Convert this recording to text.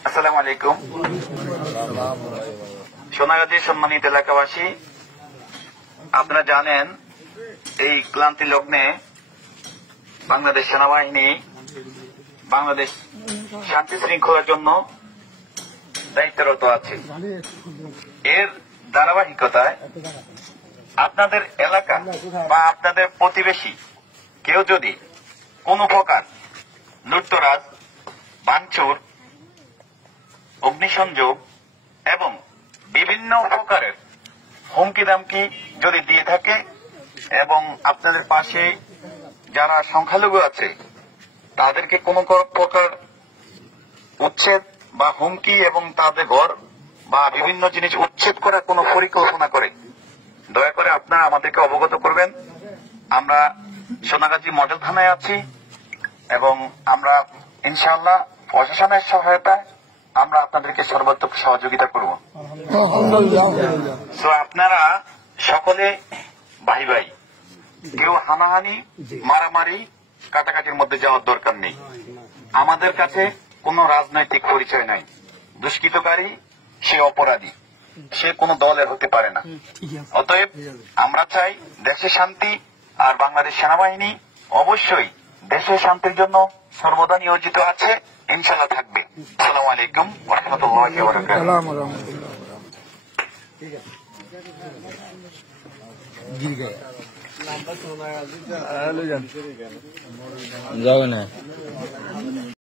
আসসালামু আলাইকুম। সোনাগাজী সম্মানিত এলাকাবাসী, আপনারা জানেন এই ক্লান্তি লগ্নে বাংলাদেশ সেনাবাহিনী বাংলাদেশ শান্তি শৃঙ্খলার জন্য দায়িত্বরত আছে। এর ধারাবাহিকতায় আপনাদের এলাকা বা আপনাদের প্রতিবেশী কেউ যদি কোনো প্রকার লুটতরাজ, ভাঙচুর, অগ্নিসংযোগ এবং বিভিন্ন প্রকারের হুমকি দামকি যদি দিয়ে থাকে এবং আপনাদের পাশে যারা সংখ্যালঘু আছে তাদেরকে কোনো প্রকার উচ্ছেদ বা হুমকি এবং তাদের ঘর বা বিভিন্ন জিনিস উচ্ছেদ করার কোনো পরিকল্পনা করে, দয়া করে আপনারা আমাদেরকে অবগত করবেন। আমরা সোনাগাজী মডেল থানায় আছি এবং আমরা ইনশাআল্লাহ প্রশাসনের সহায়তায় আমরা আপনাদেরকে সর্বাত্মক সহযোগিতা করব। তো আপনারা সকলে ভাই ভাই, কেউ হানাহানি, মারামারি, কাটাকাটির মধ্যে যাওয়ার দরকার নেই। আমাদের কাছে কোনো রাজনৈতিক পরিচয় নাই। দুষ্কৃতকারী সে অপরাধী, সে কোনো দলের হতে পারে না। অতএব আমরা চাই দেশের শান্তি, আর বাংলাদেশ সেনাবাহিনী অবশ্যই দেশের শান্তির জন্য সর্বদা নিয়োজিত আছে, ইনশাআল্লাহ থাকবে। আসসালামু আলাইকুম ওয়া রাহমাতুল্লাহি ওয়া বারাকাতুহু।